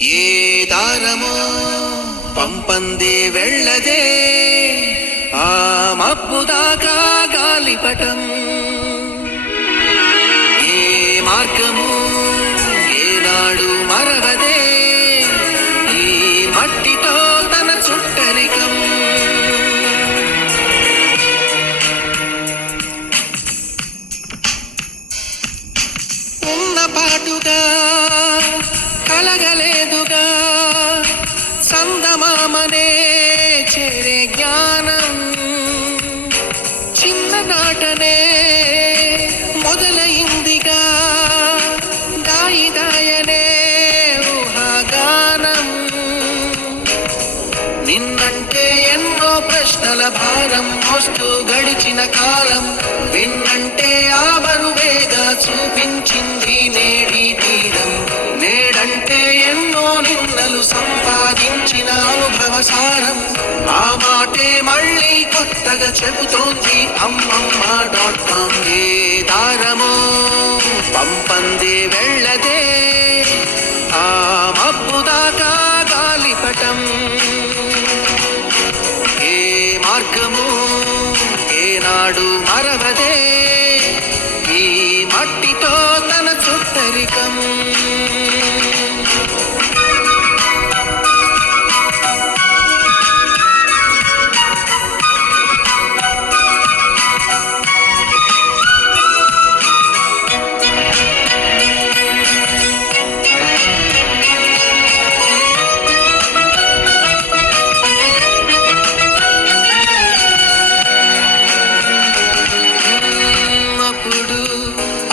ఏ దారమో పంపందే వెళ్ళదే ఆ మబ్బుదాకా గాలిపటం. ఏ మార్గము ఏనాడు మరవదే ఈ మట్టితో తన చుట్టరికం. ఉన్న పాటుగా కలగలేదుగా సందమామనే చేరే జ్ఞానం. చిన్ననాటనే మొదలైందిగా దాయి దాయనే ఊహాగానం. నిన్నంటే ఎన్నో ప్రశ్నల భారం మోస్తూ గడిచిన కాలం విన్నంటే ఆ బరువేగా చూపించింది నేడి తీరం. నేడంటే ఎన్నో నిన్నలు సంపాదించిన అనుభవ సారం ఆ మాటే మళ్ళీ కొత్తగా చెబుతోంది అమ్మమ్మ.com. ఏ దారమో పంపందే వెళ్ళదే ఆ మబ్బుదాకా గాలిపటం. ఏ మార్గము ఏనాడు మరవదే ఈ మట్టితో తన చుట్టరికం.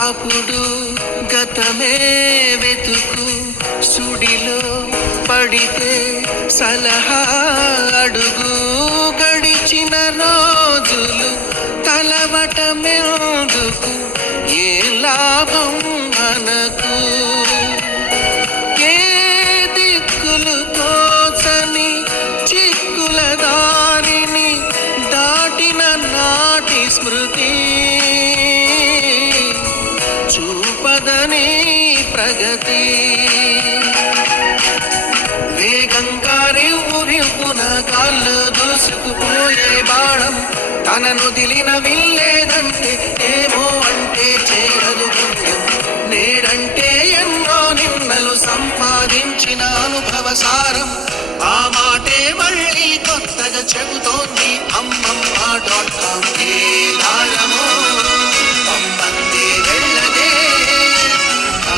అప్పుడు గతమే వెతుకు సుడిలో పడితే సలహా అడుగు. గడిచిన రోజులు తలవటమెందుకు ఏ లాభం మనకు. ఏ దిక్కులు తోచని చిక్కుల దారిని దాటిన నాటి స్మృతి చూపదని ప్రగతి. వేగంగా రివ్వున కాళ్ళు దూసుకుపోయే బాణం తనను దిలిన విల్లేదంటే ఏమో అంటే చేరదు పుణ్యం. నేడంటే ఎన్నో నిన్నలు సంపాదించిన అనుభవ సారం ఆ మాటే మళ్ళీ కొత్తగా చెబుతోంది అమ్మమ్మ.com. ఏ దారమో పంపందే వెళ్ళదే ఆ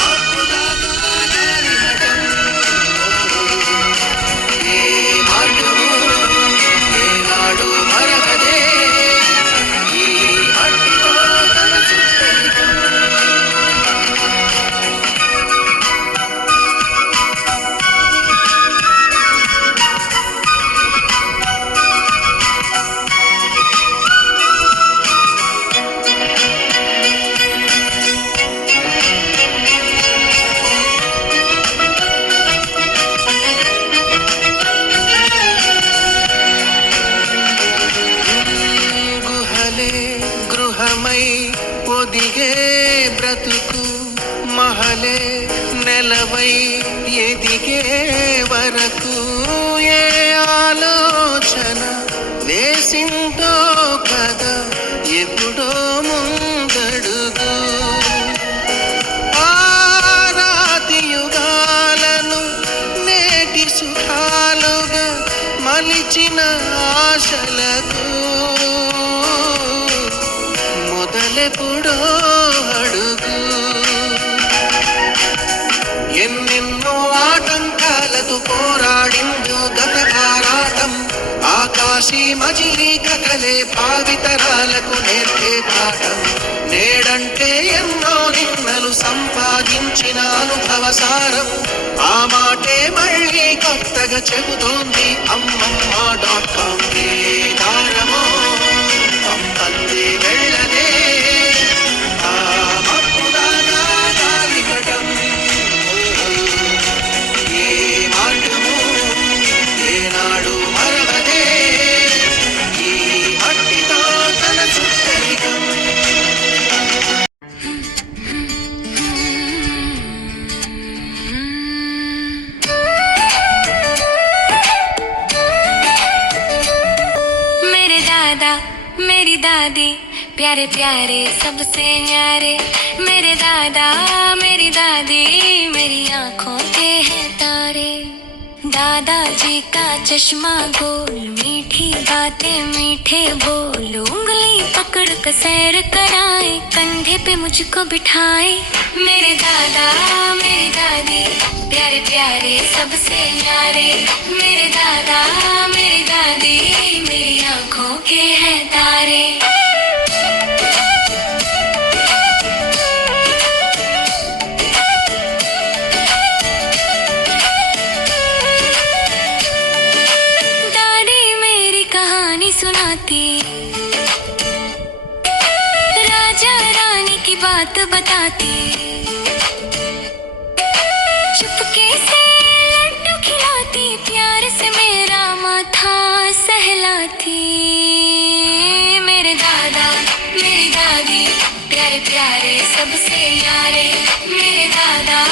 మబ్బుదాకా గాలిపటం. ఏ మార్గము ఏనాడు మరవదే ఈ మట్టితో తన చుట్టరికం. గృహమై ఒదిగే బ్రతుకు మహలే నెలవై ఎదిగే వరకు ఏ ఆలోచన వేసిందో కదా ఎప్పుడో ముందడుగు. ఆ రాతి యుగాలను నేటి సుఖాలుగా మలిచిన ఆశలకు మొదలెప్పుడో అడుగు. ఎన్నెన్నో ఆటంకాలతో పోరాడిందో గత కారాటం. ఆకాశీ మజిలీ కథలే భావితరాలకు నేర్పే పాఠం. నేడంటే ఎన్నో నిన్నలు సంపాదించిన అనుభవ సారం ఆ మాటే మళ్ళీ కొత్తగా చెబుతోంది అమ్మమ్మ.com. ఏ దారమో పంపందే వెళ్ళదే ఆ మబ్బుదాకా గాలిపటం. ఏ మార్గము ఏనాడు మరవదే ఈ మట్టితో తన చుట్టరికం. मेरी दादी प्यारे प्यारे सबसे न्यारे। मेरे दादा मेरी दादी मेरी आंखों के हैं तारे। दादाजी का चश्मा गोल, मीठी बातें मीठे बोल, उंगली पकड़ कर सैर कराए, कंधे पे मुझको बिठाए। मेरे दादा मेरी दादी प्यारे प्यारे सबसे न्यारे। मेरे दादा मेरी दादी मेरी आंखों के हैं तारे। सुनाती, राजा रानी की बात बताती, चुपके से लड्डू खिलाती, प्यार से मेरा माथा सहलाती। मेरे दादा मेरी दादी प्यारे प्यारे सबसे यारे। मेरे दादा